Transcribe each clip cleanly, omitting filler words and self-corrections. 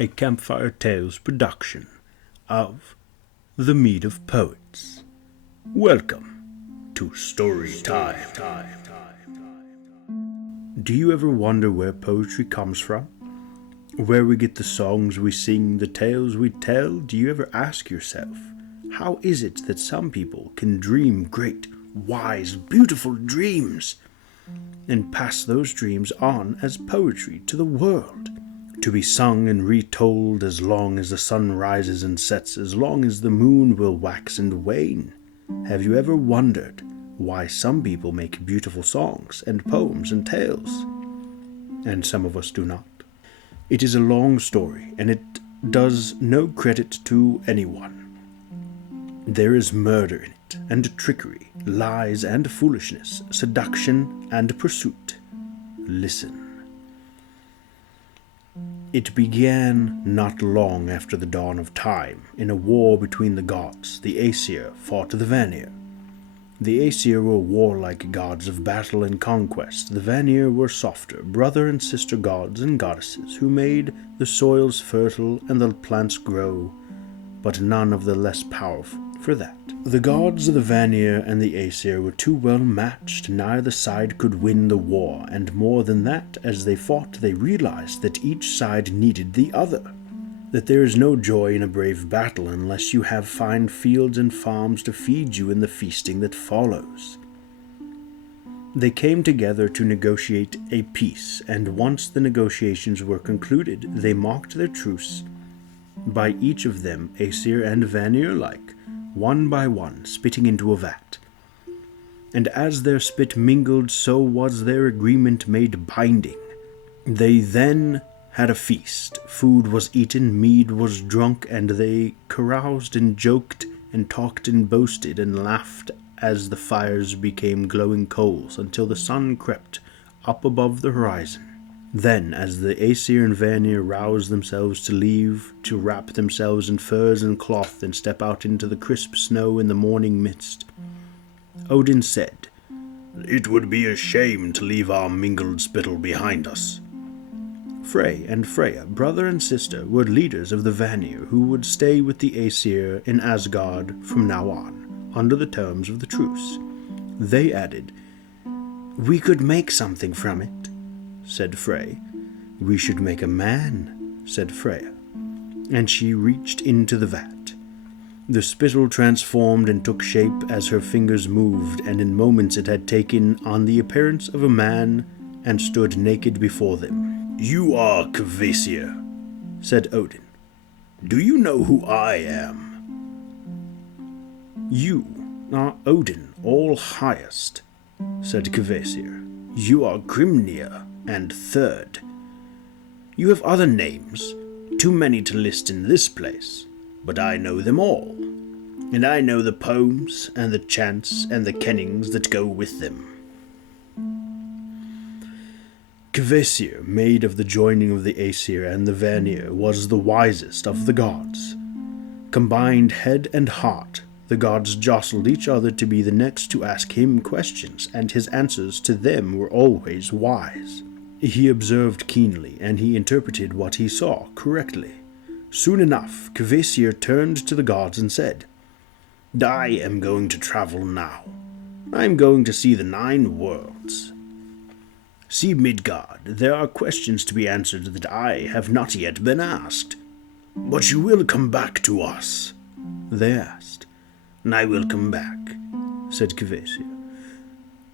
a Campfire Tales production of the Mead of Poets. Welcome to Story Time. Do you ever wonder where poetry comes from? Where we get the songs we sing, the tales we tell? Do you ever ask yourself, how is it that some people can dream great, wise, beautiful dreams and pass those dreams on as poetry to the world, to be sung and retold as long as the sun rises and sets, as long as the moon will wax and wane? Have you ever wondered why some people make beautiful songs and poems and tales, and some of us do not? It is a long story, and it does no credit to anyone. There is murder in it, and trickery, lies and foolishness, seduction and pursuit. Listen. It began not long after the dawn of time, in a war between the gods. The Aesir fought the Vanir. The Aesir were warlike gods of battle and conquest. The Vanir were softer, brother and sister gods and goddesses who made the soils fertile and the plants grow, but none of the less powerful for that. The gods of the Vanir and the Aesir were too well matched. Neither side could win the war, and more than that, as they fought, they realized that each side needed the other. That there is no joy in a brave battle unless you have fine fields and farms to feed you in the feasting that follows. They came together to negotiate a peace, and once the negotiations were concluded, they mocked their truce by each of them, Aesir and Vanir alike, one by one, spitting into a vat. And as their spit mingled, so was their agreement made binding. They then had a feast. Food was eaten, mead was drunk, and they caroused and joked and talked and boasted and laughed as the fires became glowing coals until the sun crept up above the horizon. Then, as the Aesir and Vanir roused themselves to leave, to wrap themselves in furs and cloth and step out into the crisp snow in the morning mist, Odin said, "It would be a shame to leave our mingled spittle behind us." Frey and Freya, brother and sister, were leaders of the Vanir who would stay with the Aesir in Asgard from now on, under the terms of the truce. They added, "We could make something from it," said Frey. "We should make a man," said Freya, and she reached into the vat. The spittle transformed and took shape as her fingers moved, and in moments it had taken on the appearance of a man and stood naked before them. "You are Kvasir," said Odin. "Do you know who I am?" "You are Odin, all highest," said Kvasir. "You are Grimnir, and third. You have other names, too many to list in this place, but I know them all, and I know the poems and the chants and the kennings that go with them." Kvasir, made of the joining of the Aesir and the Vanir, was the wisest of the gods. Combined head and heart, the gods jostled each other to be the next to ask him questions, and his answers to them were always wise. He observed keenly, and he interpreted what he saw correctly. Soon enough, Kvasir turned to the gods and said, "I am going to travel now. I am going to see the 9 worlds. See Midgard, there are questions to be answered that I have not yet been asked." "But you will come back to us?" they asked. "I will come back," said Kvasir.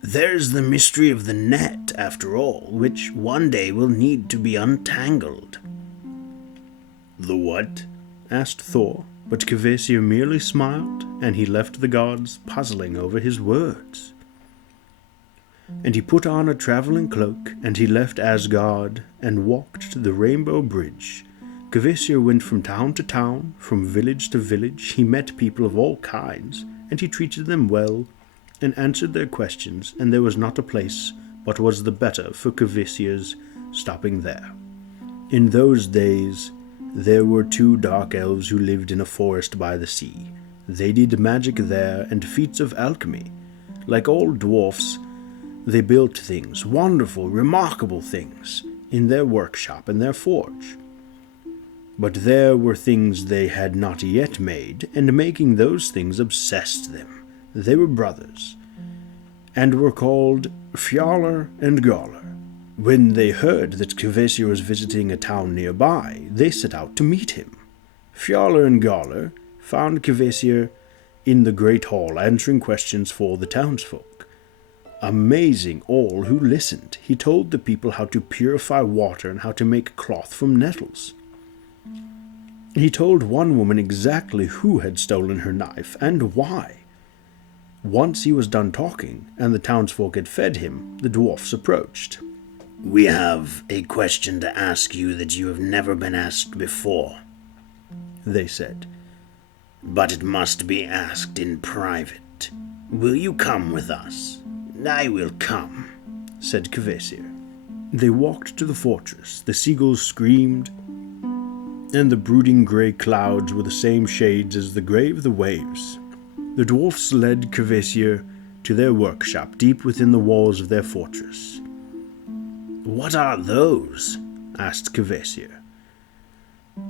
"There's the mystery of the net, after all, which one day will need to be untangled." "The what?" asked Thor, but Kvasir merely smiled, and he left the gods puzzling over his words. And he put on a traveling cloak, and he left Asgard and walked to the Rainbow Bridge. Kvasir went from town to town, from village to village. He met people of all kinds, and he treated them well, and answered their questions, and there was not a place but was the better for Kvasir's stopping there. In those days there were 2 dark elves who lived in a forest by the sea. They did magic there and feats of alchemy. Like all dwarfs, they built things, wonderful, remarkable things, in their workshop and their forge. But there were things they had not yet made, and making those things obsessed them. They were brothers, and were called Fjalar and Galar. When they heard that Kvasir was visiting a town nearby, they set out to meet him. Fjalar and Galar found Kvasir in the great hall answering questions for the townsfolk. Amazing all who listened, he told the people how to purify water and how to make cloth from nettles. He told one woman exactly who had stolen her knife and why. Once he was done talking, and the townsfolk had fed him, the dwarfs approached. "We have a question to ask you that you have never been asked before," they said. "But it must be asked in private. Will you come with us?" "I will come," said Kvasir. They walked to the fortress. The seagulls screamed, and the brooding grey clouds were the same shades as the grey of the waves. The dwarfs led Kvasir to their workshop deep within the walls of their fortress. "What are those?" asked Kvasir.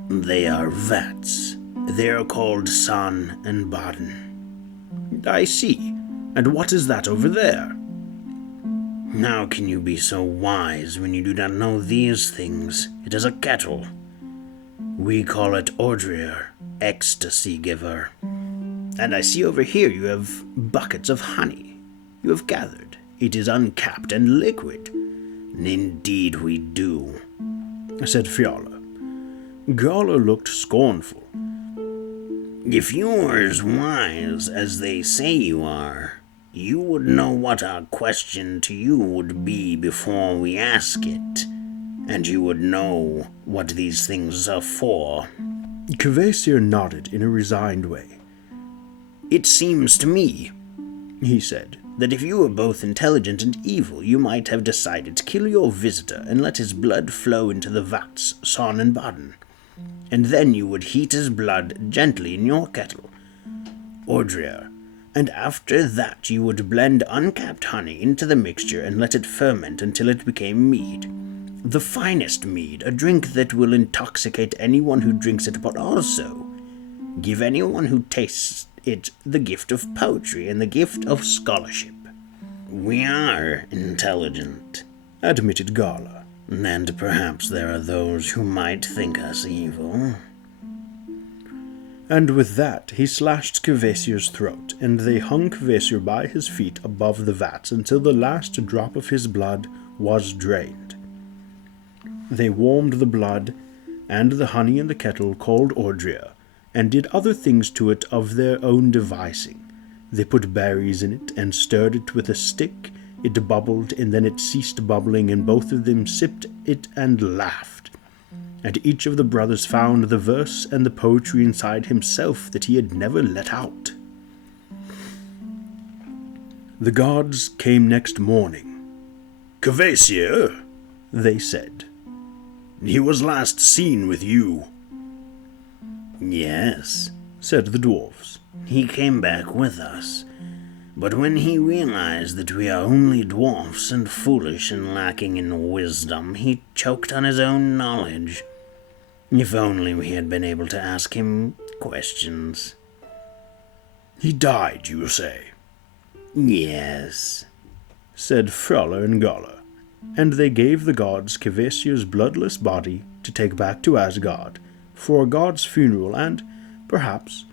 "They are vats. They are called San and Baden." "I see. And what is that over there?" "How can you be so wise when you do not know these things? It is a kettle. We call it Ordrir, ecstasy giver." "And I see over here you have buckets of honey. You have gathered. It is uncapped and liquid." "Indeed we do," said Fjalar. Galar looked scornful. "If you were as wise as they say you are, you would know what our question to you would be before we ask it, and you would know what these things are for." Kvasir nodded in a resigned way. "It seems to me," he said, "that if you were both intelligent and evil, you might have decided to kill your visitor and let his blood flow into the vats, San and Baden. And then you would heat his blood gently in your kettle, Ordrir, and after that you would blend uncapped honey into the mixture and let it ferment until it became mead. The finest mead, a drink that will intoxicate anyone who drinks it, but also give anyone who tastes it the gift of poetry and the gift of scholarship." "We are intelligent," admitted Galar. "And perhaps there are those who might think us evil." And with that he slashed Kvasir's throat, and they hung Kvasir by his feet above the vats until the last drop of his blood was drained. They warmed the blood and the honey in the kettle called Ordrir, and did other things to it of their own devising. They put berries in it and stirred it with a stick. It bubbled, and then it ceased bubbling, and both of them sipped it and laughed. And each of the brothers found the verse and the poetry inside himself that he had never let out. The gods came next morning. "Kvasir," they said, "he was last seen with you." "Yes," said the dwarves. "He came back with us. But when he realized that we are only dwarfs and foolish and lacking in wisdom, he choked on his own knowledge. If only we had been able to ask him questions." "He died, you say?" "Yes," said Fjalar and Galar, and they gave the gods Kvasir's bloodless body to take back to Asgard for a god's funeral, and, perhaps,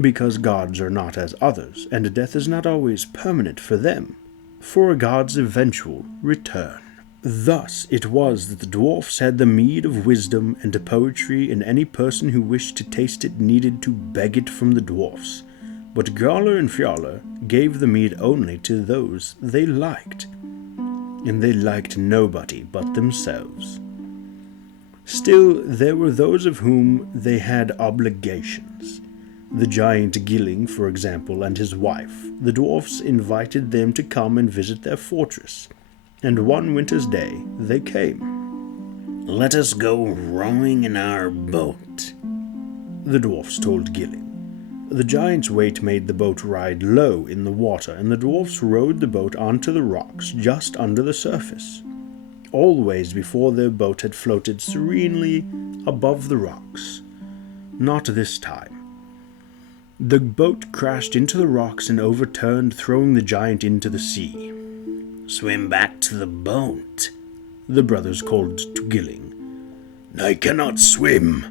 because gods are not as others, and death is not always permanent for them, for a god's eventual return. Thus it was that the dwarfs had the mead of wisdom and poetry, and any person who wished to taste it needed to beg it from the dwarfs. But Galar and Fjalar gave the mead only to those they liked, and they liked nobody but themselves. Still, there were those of whom they had obligations. The giant Gilling, for example, and his wife. The dwarfs invited them to come and visit their fortress, and one winter's day they came. "Let us go rowing in our boat," the dwarfs told Gilling. The giant's weight made the boat ride low in the water, and the dwarfs rowed the boat onto the rocks just under the surface. always before their boat had floated serenely above the rocks. Not this time. The boat crashed into the rocks and overturned, throwing the giant into the sea. "Swim back to the boat," the brothers called to Gilling. "I cannot swim,"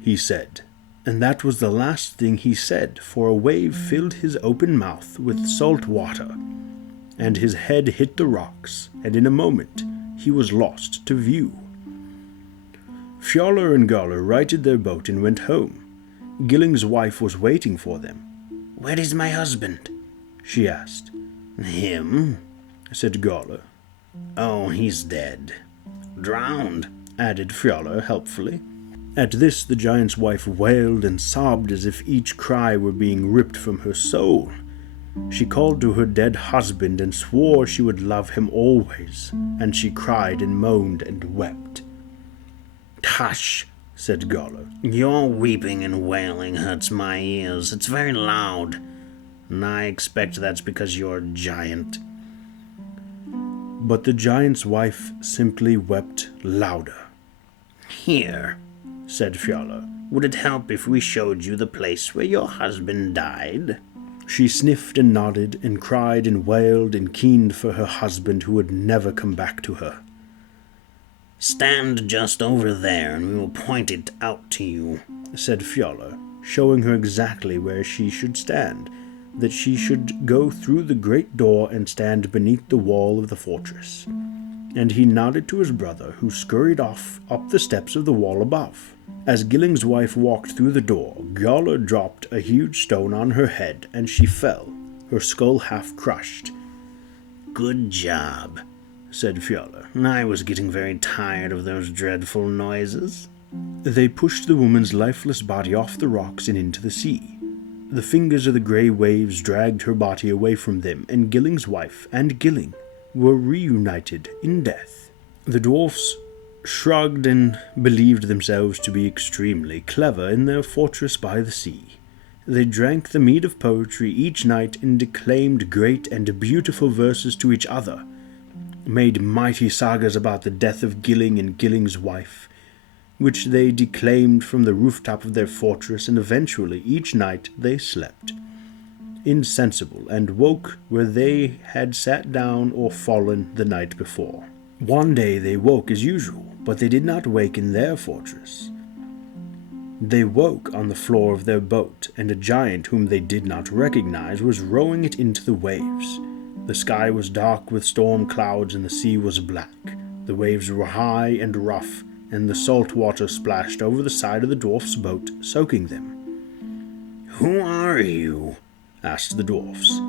he said, and that was the last thing he said, for a wave filled his open mouth with salt water, and his head hit the rocks, and in a moment he was lost to view. Fjalar and Galler righted their boat and went home. Gilling's wife was waiting for them. "Where is my husband?" she asked. "Him?" said Galler. "Oh, he's dead. Drowned," added Fjalar helpfully. At this the giant's wife wailed and sobbed as if each cry were being ripped from her soul. She called to her dead husband and swore she would love him always, and she cried and moaned and wept. "Hush," said Galler. "Your weeping and wailing hurts my ears. It's very loud, and I expect that's because you're a giant." But the giant's wife simply wept louder. "Here," said Fjalar, "would it help if we showed you the place where your husband died?" She sniffed and nodded and cried and wailed and keened for her husband who would never come back to her. "Stand just over there and we will point it out to you," said Fjalar, showing her exactly where she should stand, that she should go through the great door and stand beneath the wall of the fortress. And he nodded to his brother, who scurried off up the steps of the wall above. As Gilling's wife walked through the door, Galler dropped a huge stone on her head, and she fell, her skull half crushed. "Good job," said Fjalar. "I was getting very tired of those dreadful noises." They pushed the woman's lifeless body off the rocks and into the sea. The fingers of the grey waves dragged her body away from them, and Gilling's wife and Gilling were reunited in death. The dwarfs shrugged and believed themselves to be extremely clever in their fortress by the sea. They drank the mead of poetry each night and declaimed great and beautiful verses to each other, made mighty sagas about the death of Gilling and Gilling's wife, which they declaimed from the rooftop of their fortress, and eventually each night they slept, insensible, and woke where they had sat down or fallen the night before. One day they woke as usual, but they did not wake in their fortress. They woke on the floor of their boat, and a giant whom they did not recognize was rowing it into the waves. The sky was dark with storm clouds, and the sea was black. The waves were high and rough, and the salt water splashed over the side of the dwarf's boat, soaking them. "Who are you?" asked the dwarfs.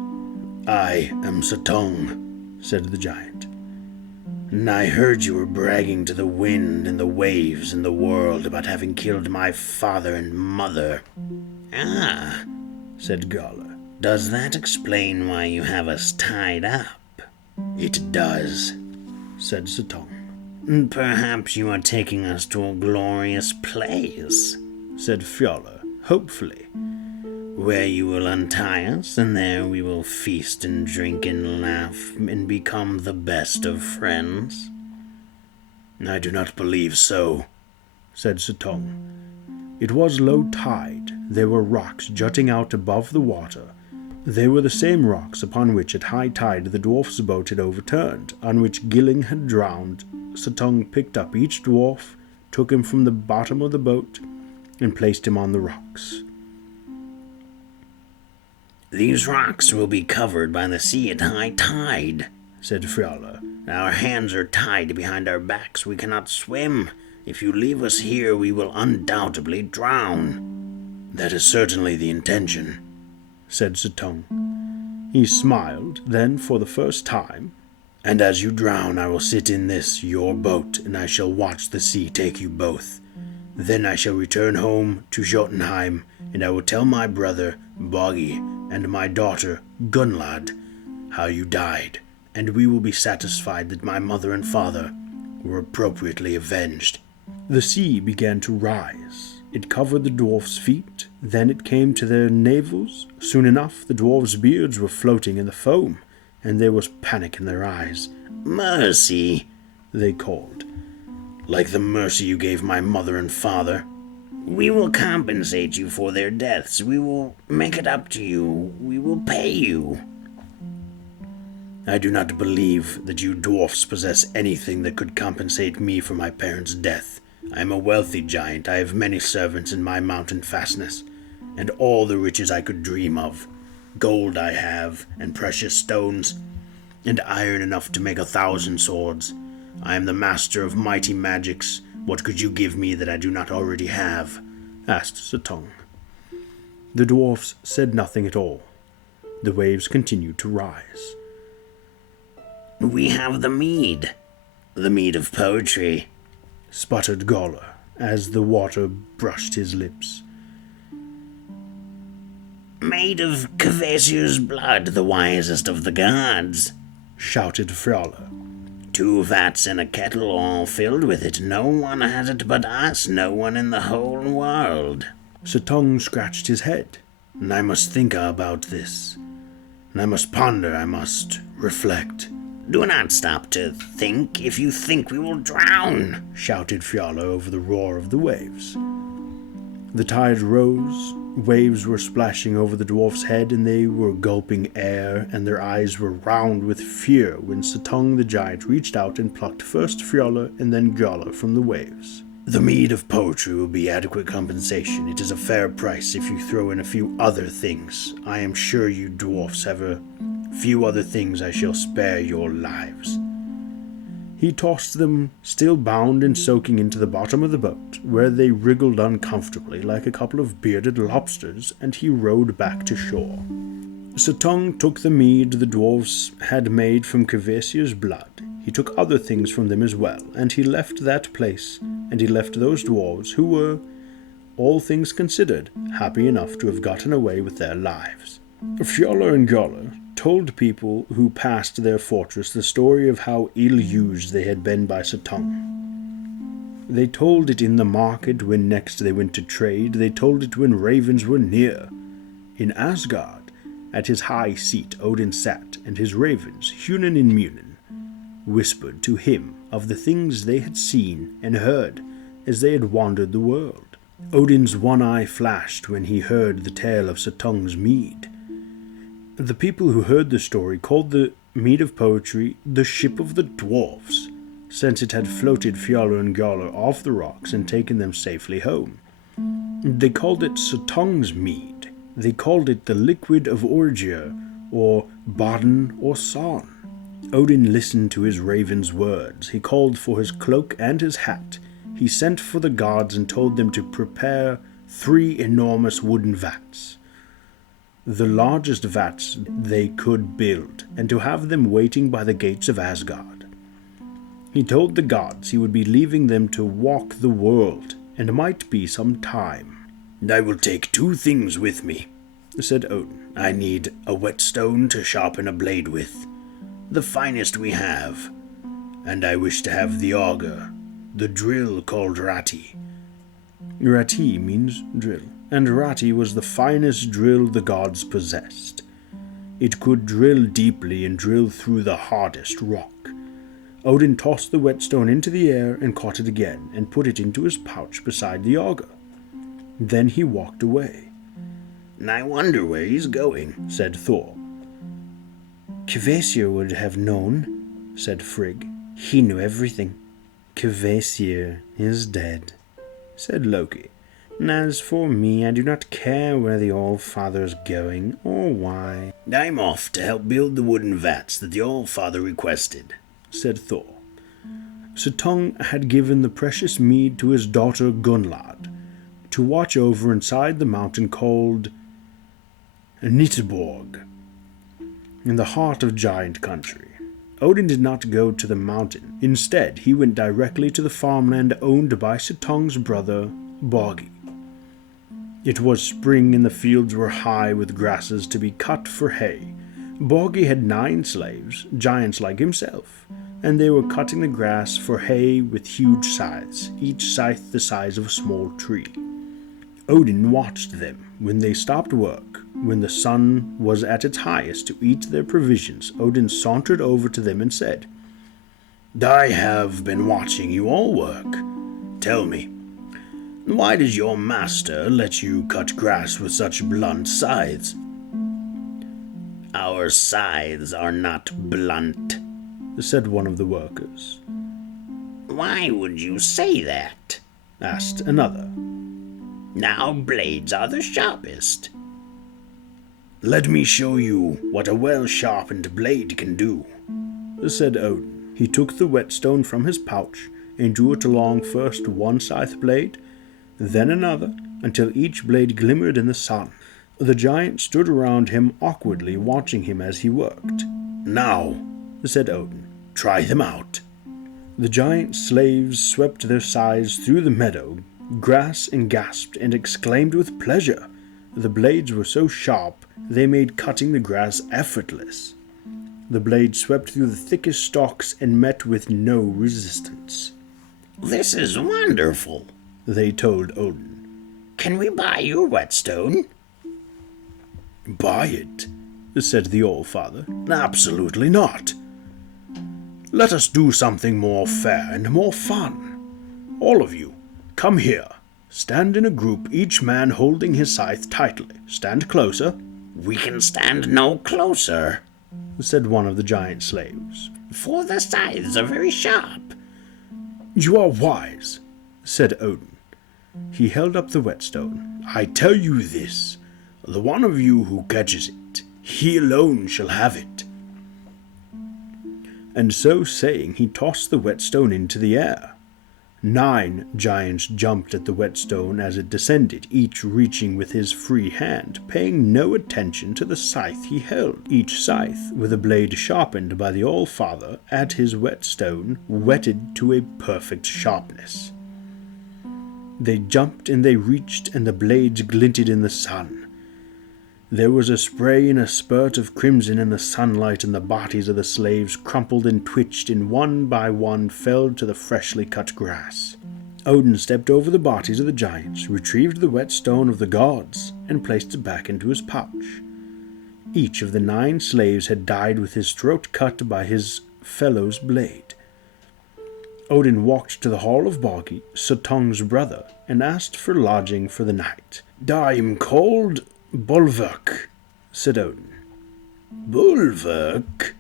"I am Suttungr," said the giant. "And I heard you were bragging to the wind and the waves and the world about having killed my father and mother." "Ah," said Galler. "Does that explain why you have us tied up?" "It does," said Suttungr. "Perhaps you are taking us to a glorious place," said Fjalar, hopefully, "where you will untie us, and there we will feast and drink and laugh and become the best of friends." "I do not believe so," said Suttungr. It was low tide. There were rocks jutting out above the water. They were the same rocks upon which at high tide the dwarf's boat had overturned, on which Gilling had drowned. Suttungr picked up each dwarf, took him from the bottom of the boat, and placed him on the rocks. "These rocks will be covered by the sea at high tide," said Fjalar. "Our hands are tied behind our backs. We cannot swim. If you leave us here, we will undoubtedly drown." "That is certainly the intention," said Suttungr. He smiled, then, for the first time, "And as you drown, I will sit in this, your boat, and I shall watch the sea take you both. Then I shall return home to Jotunheim, and I will tell my brother, Boggy, and my daughter, Gunnlad, how you died, and we will be satisfied that my mother and father were appropriately avenged." The sea began to rise. It covered the dwarfs' feet, then it came to their navels. Soon enough the dwarfs' beards were floating in the foam, and there was panic in their eyes. "Mercy," they called. "Like the mercy you gave my mother and father." "We will compensate you for their deaths. We will make it up to you. We will pay you." "I do not believe that you dwarfs possess anything that could compensate me for my parents' death. I am a wealthy giant. I have many servants in my mountain fastness, and all the riches I could dream of. Gold I have, and precious stones, and iron enough to make 1,000 swords. I am the master of mighty magics. What could you give me that I do not already have?" asked Suttungr. The dwarfs said nothing at all. The waves continued to rise. "We have the mead of poetry," sputtered Gawler as the water brushed his lips. "Made of Kvasir's blood, the wisest of the gods," shouted Fjaller. "2 vats in a kettle all filled with it. No one has it but us, no one in the whole world." Suttungr scratched his head. "And I must think about this. And I must ponder, I must reflect." "Do not stop to think. If you think, we will drown," shouted Fjaller over the roar of the waves. The tide rose, waves were splashing over the dwarf's head, and they were gulping air, and their eyes were round with fear when Suttungr the giant reached out and plucked first Fjaller and then Gawler from the waves. "The mead of poetry will be adequate compensation. It is a fair price if you throw in a few other things. I am sure you dwarfs have a few other things I shall spare your lives." He tossed them, still bound and soaking, into the bottom of the boat, where they wriggled uncomfortably like a couple of bearded lobsters, and he rowed back to shore. Suttungr took the mead the dwarves had made from Kvasir's blood. He took other things from them as well, and he left that place, and he left those dwarves who were, all things considered, happy enough to have gotten away with their lives. Fjaller and Gawler told people who passed their fortress the story of how ill-used they had been by Suttungr. They told it in the market when next they went to trade. They told it when ravens were near. In Asgard, at his high seat, Odin sat, and his ravens, Hunin and Munin, whispered to him of the things they had seen and heard as they had wandered the world. Odin's one eye flashed when he heard the tale of Suttungr's mead. The people who heard the story called the Mead of Poetry the Ship of the Dwarves, since it had floated Fjaller and Gawler off the rocks and taken them safely home. They called it Suttungr's mead. They called it the Liquid of Orgia, or Baden or Son. Odin listened to his raven's words. He called for his cloak and his hat. He sent for the gods and told them to prepare 3 enormous wooden vats, the largest vats they could build, and to have them waiting by the gates of Asgard. He told the gods he would be leaving them to walk the world, and might be some time. "I will take 2 things with me," said Odin. "I need a whetstone to sharpen a blade with, the finest we have, and I wish to have the auger, the drill called Rati." Rati means drill, and Rati was the finest drill the gods possessed. It could drill deeply and drill through the hardest rock. Odin tossed the whetstone into the air and caught it again, and put it into his pouch beside the auger. Then he walked away. "I wonder where he's going," said Thor. "Kvasir would have known," said Frigg. "He knew everything." "Kvasir is dead," said Loki. "And as for me, I do not care where the All-Father is going, or why." "I'm off to help build the wooden vats that the All-Father requested," said Thor. Suttungr had given the precious mead to his daughter Gunnlod, to watch over inside the mountain called Nitborg, in the heart of giant country. Odin did not go to the mountain. Instead, he went directly to the farmland owned by Suttungr's brother, Bogi. It was spring and the fields were high with grasses to be cut for hay. Bogi had 9 slaves, giants like himself, and they were cutting the grass for hay with huge scythes, each scythe the size of a small tree. Odin watched them when they stopped work. When the sun was at its highest to eat their provisions, Odin sauntered over to them and said, I have been watching you all work. Tell me, why did your master let you cut grass with such blunt scythes? Our scythes are not blunt, said one of the workers. Why would you say that? Asked another. Our blades are the sharpest. Let me show you what a well-sharpened blade can do, said Odin. He took the whetstone from his pouch and drew it along first one scythe blade, then another, until each blade glimmered in the sun. The giant stood around him awkwardly, watching him as he worked. Now, said Odin, try them out. The giant slaves swept their scythes through the meadow, grass, and gasped and exclaimed with pleasure. The blades were so sharp they made cutting the grass effortless. The blades swept through the thickest stalks and met with no resistance. This is wonderful, they told Odin. Can we buy your whetstone? Buy it, said the All-Father. Absolutely not. Let us do something more fair and more fun. All of you, come here. Stand in a group, each man holding his scythe tightly. Stand closer. We can stand no closer, said one of the giant slaves, for the scythes are very sharp. You are wise, said Odin. He held up the whetstone. I tell you this, the one of you who catches it, he alone shall have it. And so saying, he tossed the whetstone into the air. 9 giants jumped at the whetstone as it descended, each reaching with his free hand, paying no attention to the scythe he held. Each scythe, with a blade sharpened by the All-Father at his whetstone, whetted to a perfect sharpness. They jumped and they reached, and the blades glinted in the sun. There was a spray and a spurt of crimson in the sunlight, and the bodies of the slaves crumpled and twitched, and one by one fell to the freshly cut grass. Odin stepped over the bodies of the giants, retrieved the whetstone of the gods, and placed it back into his pouch. Each of the 9 slaves had died with his throat cut by his fellow's blade. Odin walked to the hall of Boggy, Suttungr's brother, and asked for lodging for the night. I am called Bulwark, said Odin. Bulwark,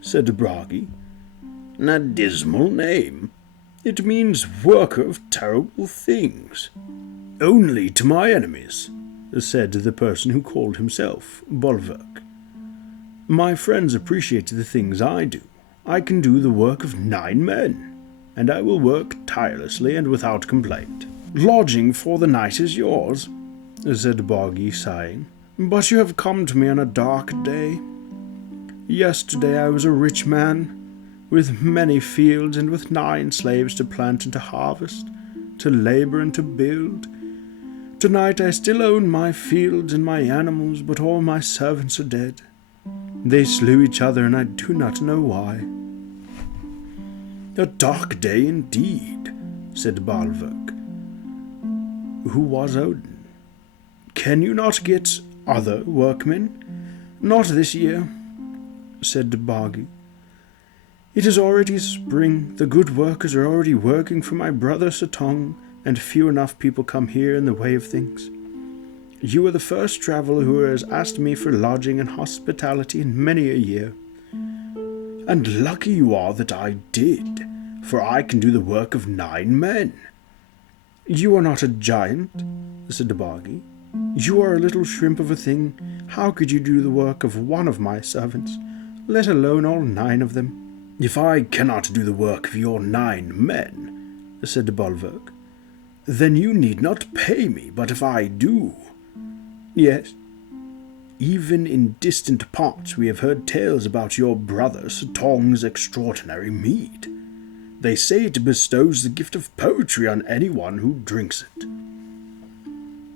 said Bragi. A dismal name. It means worker of terrible things. Only to my enemies, said the person who called himself Bulwark. My friends appreciate the things I do. I can do the work of 9 men, and I will work tirelessly and without complaint. Lodging for the night is yours, said Boggy, sighing. But you have come to me on a dark day. Yesterday I was a rich man, with many fields and with 9 slaves to plant and to harvest, to labor and to build. Tonight I still own my fields and my animals, but all my servants are dead. They slew each other, and I do not know why. A dark day indeed, said Bulwark, who was Odin. Can you not get other workmen? Not this year, said Boggy. It is already spring. The good workers are already working for my brother Suttungr, and few enough people come here in the way of things. You are the first traveler who has asked me for lodging and hospitality in many a year. And lucky you are that I did, for I can do the work of 9 men. You are not a giant, said Boggy. You are a little shrimp of a thing. How could you do the work of one of my servants, let alone all 9 of them? If I cannot do the work of your 9 men, said Bulwark, then you need not pay me, but if I do... Yes, even in distant parts we have heard tales about your brother Suttungr's extraordinary mead. They say it bestows the gift of poetry on anyone who drinks it.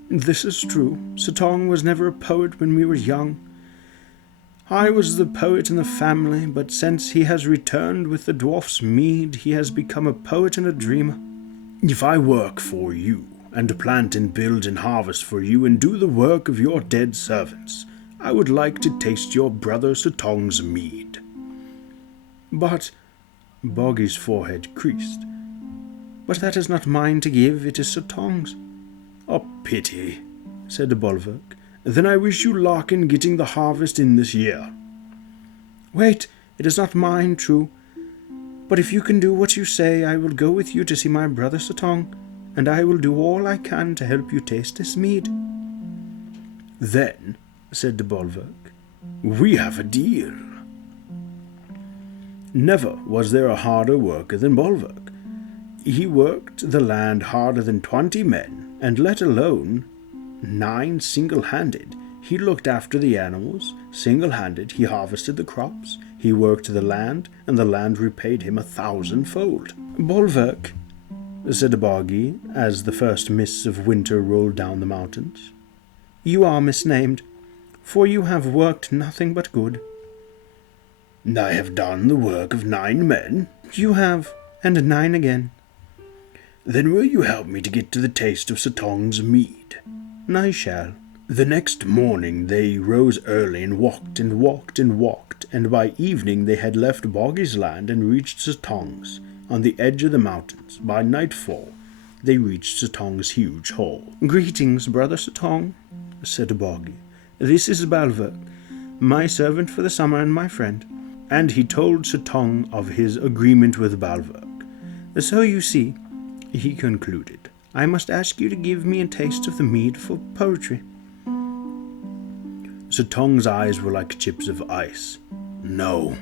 This is true. Suttungr was never a poet when we were young. I was the poet in the family, but since he has returned with the dwarf's mead, he has become a poet and a dreamer. If I work for you, and plant and build and harvest for you, and do the work of your dead servants, I would like to taste your brother Suttungr's mead. But Boggy's forehead creased. "But that is not mine to give, it is Suttung's." "A pity," said the Bulwark. "Then I wish you luck in getting the harvest in this year." "Wait, it is not mine, true. But if you can do what you say, I will go with you to see my brother Suttungr, and I will do all I can to help you taste this mead." "Then," said the Bulwark, "we have a deal." Never was there a harder worker than Bulwark. He worked the land harder than 20 men, and let alone 9 single-handed. He looked after the animals, single-handed. He harvested the crops, he worked the land, and the land repaid him 1,000-fold. "Bulwark," said Boggy, as the first mists of winter rolled down the mountains, "you are misnamed, for you have worked nothing but good." "I have done the work of 9 men." "You have, and 9 again." "Then will you help me to get to the taste of Suttungr's mead?" "I shall." The next morning they rose early and walked and walked and walked, and by evening they had left Boggy's land and reached Suttungr's, on the edge of the mountains. By nightfall they reached Suttungr's huge hall. "Greetings, brother Suttungr," said Boggy. "This is Bulwark, my servant for the summer and my friend." And he told Suttungr of his agreement with Bulwark. "So you see," he concluded, "I must ask you to give me a taste of the mead for poetry." Suttungr's eyes were like chips of ice. "No,"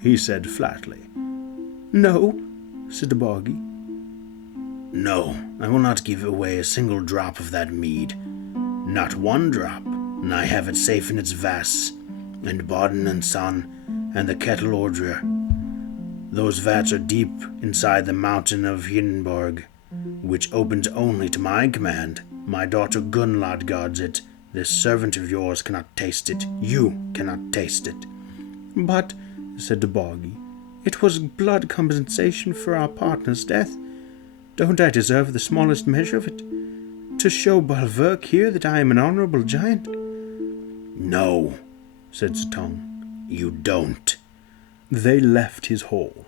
he said flatly. "No," said Boggy. "No, I will not give away a single drop of that mead. Not one drop, and I have it safe in its vats, and Odin and Son, and the kettle ordre. Those vats are deep inside the mountain of Hindenburg, which opens only to my command. My daughter Gunlad guards it. This servant of yours cannot taste it. You cannot taste it." "But," said the Boggy, "it was blood compensation for our partner's death. Don't I deserve the smallest measure of it? To show Bulwark here that I am an honorable giant?" "No," said Suttungr, "you don't." They left his hall.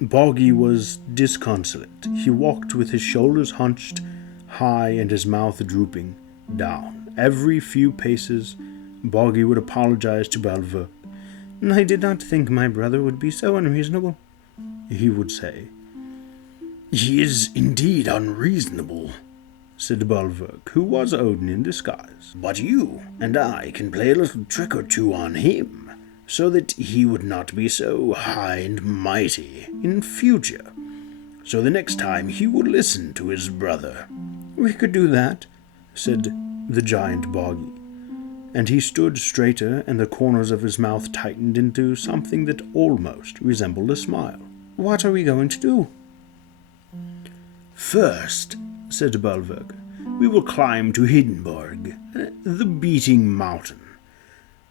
Boggy was disconsolate. He walked with his shoulders hunched high and his mouth drooping down. Every few paces, Boggy would apologize to Bulwark. "I did not think my brother would be so unreasonable," he would say. "He is indeed unreasonable," said Bulwark, who was Odin in disguise. "But you and I can play a little trick or two on him, so that he would not be so high and mighty in future. So the next time he will listen to his brother." "We could do that," said the giant Boggy, and he stood straighter, and the corners of his mouth tightened into something that almost resembled a smile. "What are we going to do?" "First," said Bulwark, "we will climb to Hindenburg, the beating mountain."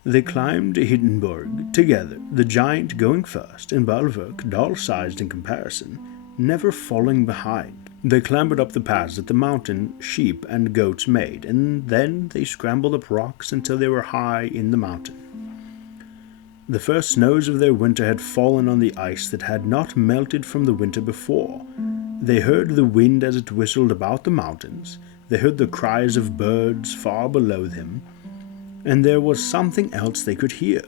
They climbed Hindenburg together, the giant going first, and Bulwark, dull-sized in comparison, never falling behind. They clambered up the paths that the mountain sheep and goats made, and then they scrambled up rocks until they were high in the mountain. The first snows of their winter had fallen on the ice that had not melted from the winter before. They heard the wind as it whistled about the mountains. They heard the cries of birds far below them, and there was something else they could hear.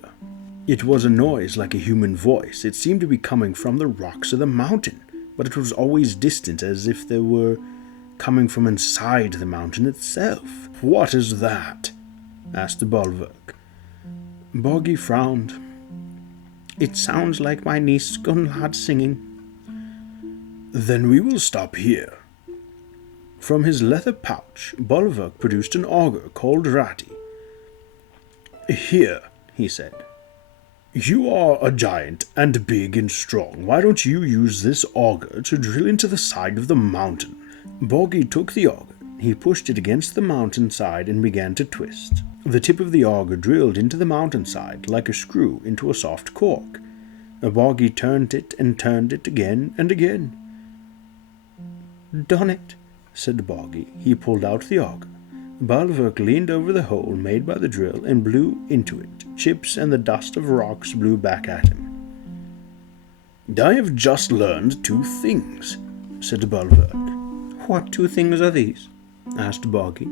It was a noise like a human voice. It seemed to be coming from the rocks of the mountain, but it was always distant, as if they were coming from inside the mountain itself. "What is that?" asked the Bulwark. Boggy frowned. "It sounds like my niece Gunlad singing." "Then we will stop here." From his leather pouch, Bulwark produced an auger called Rati. "Here," he said. "You are a giant and big and strong. Why don't you use this auger to drill into the side of the mountain?" Boggy took the auger. He pushed it against the mountainside and began to twist. The tip of the auger drilled into the mountainside like a screw into a soft cork. Boggy turned it again and again. "Done it," said Boggy. He pulled out the auger. Bulwark leaned over the hole made by the drill and blew into it. Chips and the dust of rocks blew back at him. I have just learned 2 things, said Balverk. What 2 things are these? Asked Boggy.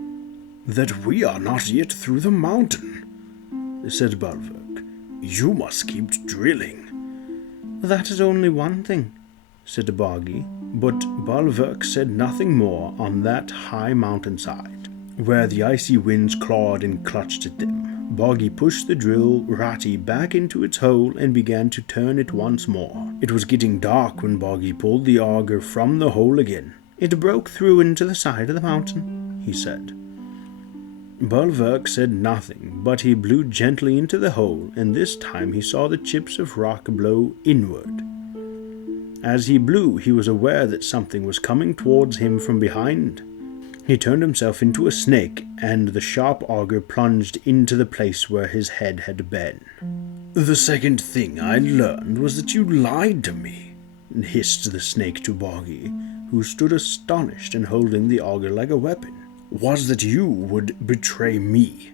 That we are not yet through the mountain, said Balverk. You must keep drilling. That is only one thing, said Boggy, but Balverk said nothing more on that high mountainside, where the icy winds clawed and clutched at them. Boggy pushed the drill ratty back into its hole and began to turn it once more. It was getting dark when Boggy pulled the auger from the hole again. It broke through into the side of the mountain, he said. Balverk said nothing, but he blew gently into the hole, and this time he saw the chips of rock blow inward. As he blew, he was aware that something was coming towards him from behind. He turned himself into a snake, and the sharp auger plunged into the place where his head had been. The second thing I learned was that you lied to me, hissed the snake to Boggy, who stood astonished and holding the auger like a weapon. Was that you would betray me.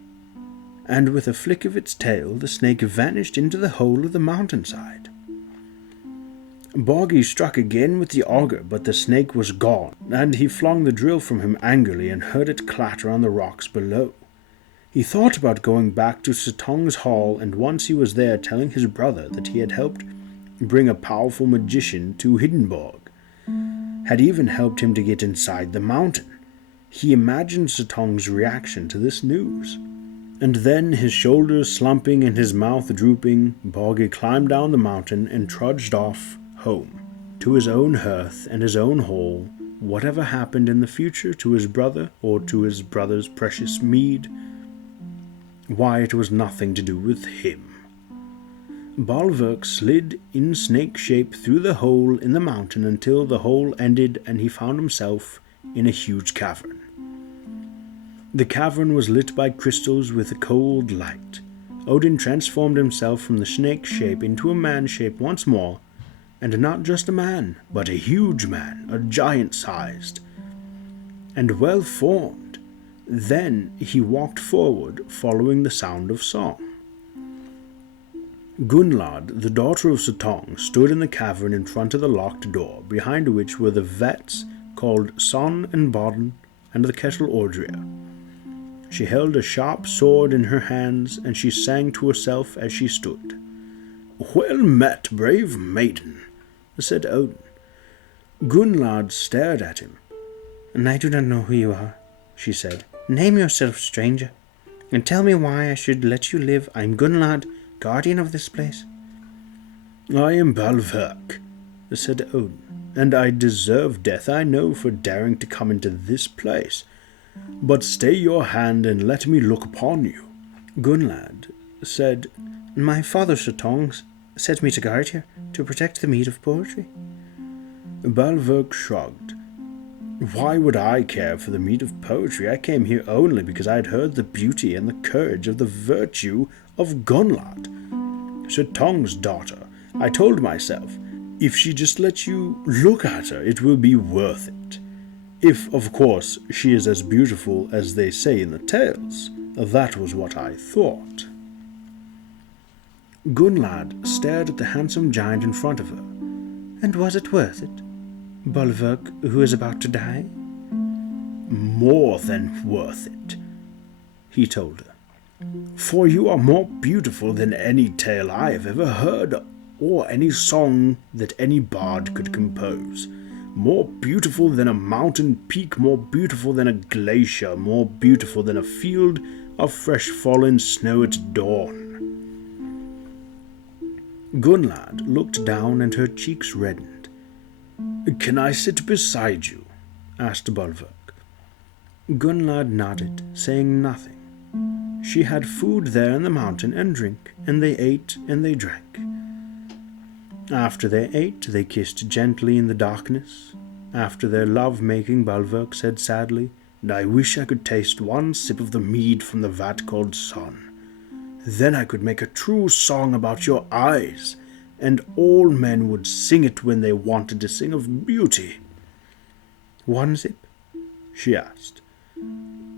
And with a flick of its tail, the snake vanished into the hole of the mountainside. Boggy struck again with the auger, but the snake was gone, and he flung the drill from him angrily and heard it clatter on the rocks below. He thought about going back to Suttungr's hall, and once he was there telling his brother that he had helped bring a powerful magician to Hindenburg, had even helped him to get inside the mountain. He imagined Suttungr's reaction to this news. And then, his shoulders slumping and his mouth drooping, Boggy climbed down the mountain and trudged off home, to his own hearth and his own hall. Whatever happened in the future to his brother or to his brother's precious mead, why, it was nothing to do with him. Balverk slid in snake shape through the hole in the mountain until the hole ended and he found himself in a huge cavern. The cavern was lit by crystals with a cold light. Odin transformed himself from the snake shape into a man shape once more, and not just a man, but a huge man, a giant-sized, and well-formed. Then he walked forward, following the sound of song. Gunnlod, the daughter of Suttungr, stood in the cavern in front of the locked door, behind which were the vats called Son and Bodden and the kettle Ordrea. She held a sharp sword in her hands, and she sang to herself as she stood. "Well met, brave maiden," said Odin. Gunnlod stared at him. "I do not know who you are," she said. "Name yourself, stranger, and tell me why I should let you live. I am Gunnlod, guardian of this place." "I am Balverk," said Odin, "and I deserve death, I know, for daring to come into this place. But stay your hand and let me look upon you." Gunnlod said, "My father Suttungr set me to guard here, to protect the Mead of Poetry." Balverk shrugged. "Why would I care for the Mead of Poetry? I came here only because I had heard the beauty and the courage of the virtue of Gunnlod, Suttungr's daughter. I told myself, if she just lets you look at her, it will be worth it. If, of course, she is as beautiful as they say in the tales. That was what I thought." Gunnlod stared at the handsome giant in front of her. "And was it worth it? Balverk, who is about to die?" "More than worth it," he told her. "For you are more beautiful than any tale I have ever heard, or any song that any bard could compose. More beautiful than a mountain peak, more beautiful than a glacier, more beautiful than a field of fresh fallen snow at dawn." Gunnlod looked down and her cheeks reddened. "Can I sit beside you?" asked Balverk. Gunnlod nodded, saying nothing. She had food there in the mountain and drink, and they ate and they drank. After they ate, they kissed gently in the darkness. After their love-making, Balverk said sadly, "I wish I could taste one sip of the mead from the vat called Son. Then I could make a true song about your eyes, and all men would sing it when they wanted to sing of beauty." "One sip?" she asked.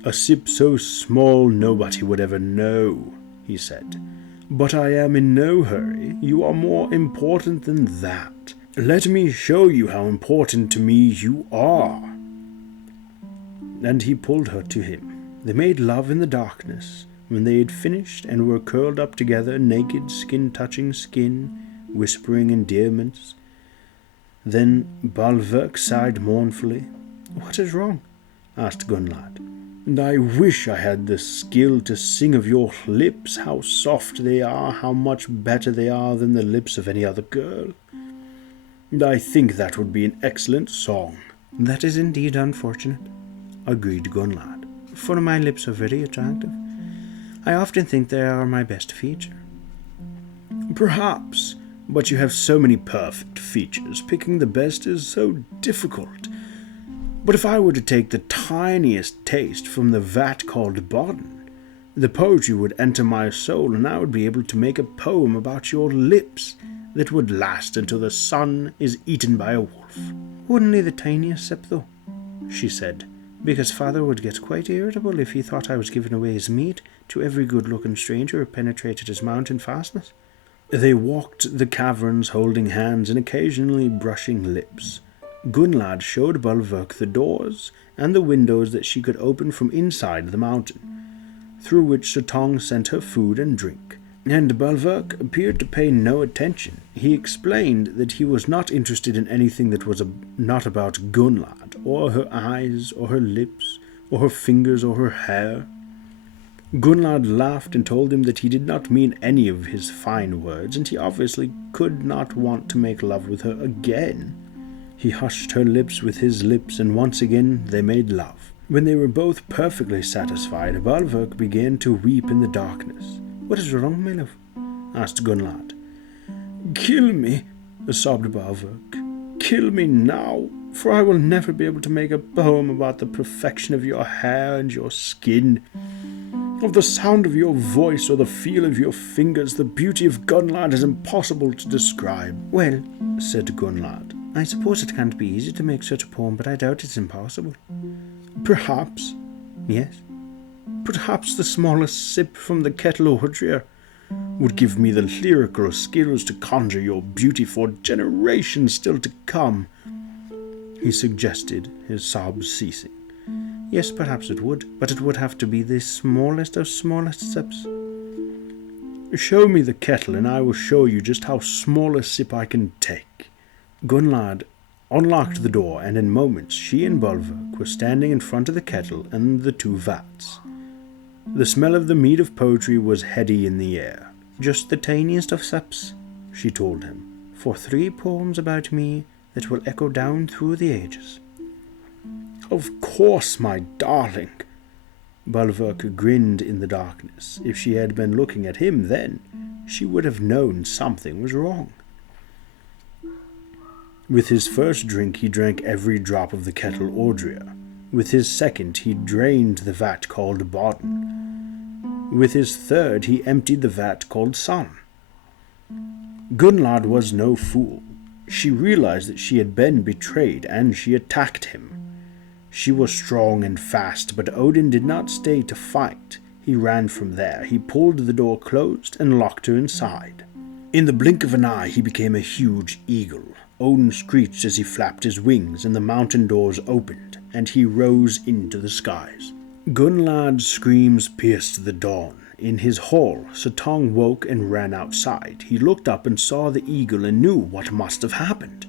"A sip so small nobody would ever know," he said. "But I am in no hurry. You are more important than that. Let me show you how important to me you are. And he pulled her to him. They made love in the darkness. When they had finished and were curled up together, naked, skin touching skin, whispering endearments, then Balverk sighed mournfully. "What is wrong?" asked Gunnlad. "And I wish I had the skill to sing of your lips, how soft they are, how much better they are than the lips of any other girl. And I think that would be an excellent song." "That is indeed unfortunate," agreed Gunnlad, "for my lips are very attractive. I often think they are my best feature." "Perhaps, but you have so many perfect features. Picking the best is so difficult. But if I were to take the tiniest taste from the vat called Odin, the poetry would enter my soul, and I would be able to make a poem about your lips that would last until the sun is eaten by a wolf." "Only the tiniest sip, though," she said, "because father would get quite irritable if he thought I was giving away his meat to every good-looking stranger who penetrated his mountain fastness." They walked the caverns holding hands and occasionally brushing lips. Gunnlad showed Balverk the doors and the windows that she could open from inside the mountain, through which Suttungr sent her food and drink. And Balverk appeared to pay no attention. He explained that he was not interested in anything that was not about Gunnlad, or her eyes, or her lips, or her fingers, or her hair. Gunnlad laughed and told him that he did not mean any of his fine words, and he obviously could not want to make love with her again. He hushed her lips with his lips, and once again they made love. When they were both perfectly satisfied, Balverk began to weep in the darkness. "What is wrong, my love?" asked Gunnlad. "Kill me," sobbed Balverk. "Kill me now, for I will never be able to make a poem about the perfection of your hair and your skin, of the sound of your voice or the feel of your fingers. The beauty of Gunnlad is impossible to describe." "Well," said Gunnlad, "I suppose it can't be easy to make such a poem, but I doubt it's impossible." "Perhaps." "Yes?" "Perhaps the smallest sip from the kettle over here would give me the lyrical skills to conjure your beauty for generations still to come," he suggested, his sobs ceasing. "Yes, perhaps it would, but it would have to be the smallest of smallest sips." "Show me the kettle, and I will show you just how small a sip I can take." Gunnlad unlocked the door, and in moments she and Balverk were standing in front of the kettle and the two vats. The smell of the Mead of Poetry was heady in the air. "Just the tiniest of sips," she told him, "for 3 poems about me that will echo down through the ages." "Of course, my darling." Balverk grinned in the darkness. If she had been looking at him then, she would have known something was wrong. With his first drink he drank every drop of the kettle Ordria. With his second he drained the vat called Odin. With his third he emptied the vat called Sun. Gunnlad was no fool. She realized that she had been betrayed, and she attacked him. She was strong and fast, but Odin did not stay to fight. He ran from there. He pulled the door closed and locked her inside. In the blink of an eye he became a huge eagle. Odin screeched as he flapped his wings, and the mountain doors opened, and he rose into the skies. Gunnlad's screams pierced the dawn. In his hall, Suttungr woke and ran outside. He looked up and saw the eagle and knew what must have happened.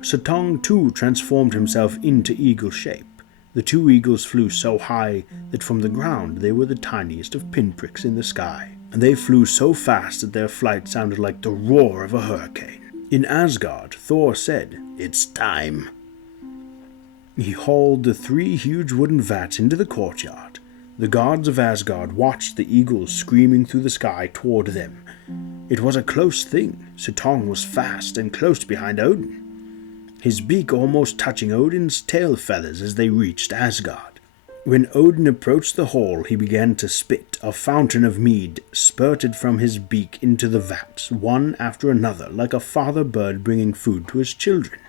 Suttungr too transformed himself into eagle shape. The 2 eagles flew so high that from the ground they were the tiniest of pinpricks in the sky. And they flew so fast that their flight sounded like the roar of a hurricane. In Asgard, Thor said, "It's time." He hauled the 3 huge wooden vats into the courtyard. The gods of Asgard watched the eagles screaming through the sky toward them. It was a close thing. Suttungr was fast and close behind Odin, his beak almost touching Odin's tail feathers as they reached Asgard. When Odin approached the hall, he began to spit. A fountain of mead spurted from his beak into the vats, one after another, like a father bird bringing food to his children.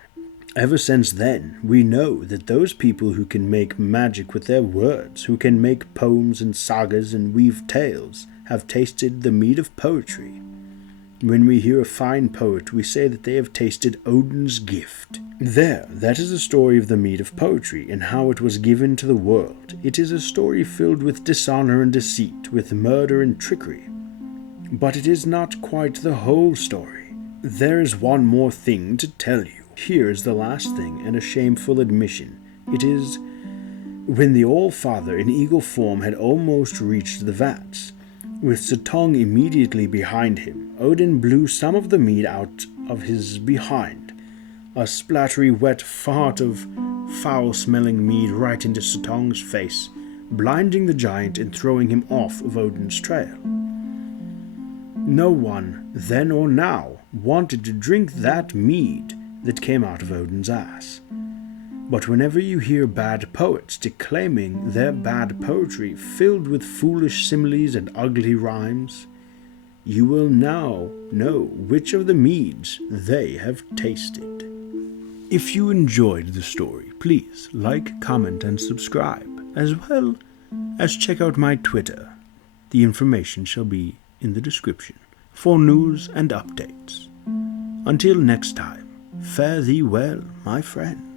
Ever since then, we know that those people who can make magic with their words, who can make poems and sagas and weave tales, have tasted the mead of poetry. When we hear a fine poet, we say that they have tasted Odin's gift. That is the story of the Mead of Poetry and how it was given to the world. It is a story filled with dishonor and deceit, with murder and trickery. But it is not quite the whole story. There is one more thing to tell you. Here is the last thing, and a shameful admission. It is, when the All-Father in eagle form had almost reached the vats, with Suttungr immediately behind him, Odin blew some of the mead out of his behind, a splattery wet fart of foul-smelling mead right into Suttungr's face, blinding the giant and throwing him off of Odin's trail. No one, then or now, wanted to drink that mead that came out of Odin's ass. But whenever you hear bad poets declaiming their bad poetry filled with foolish similes and ugly rhymes, you will now know which of the meads they have tasted. If you enjoyed the story, please like, comment, and subscribe, as well as check out my Twitter. The information shall be in the description for news and updates. Until next time, fare thee well, my friend.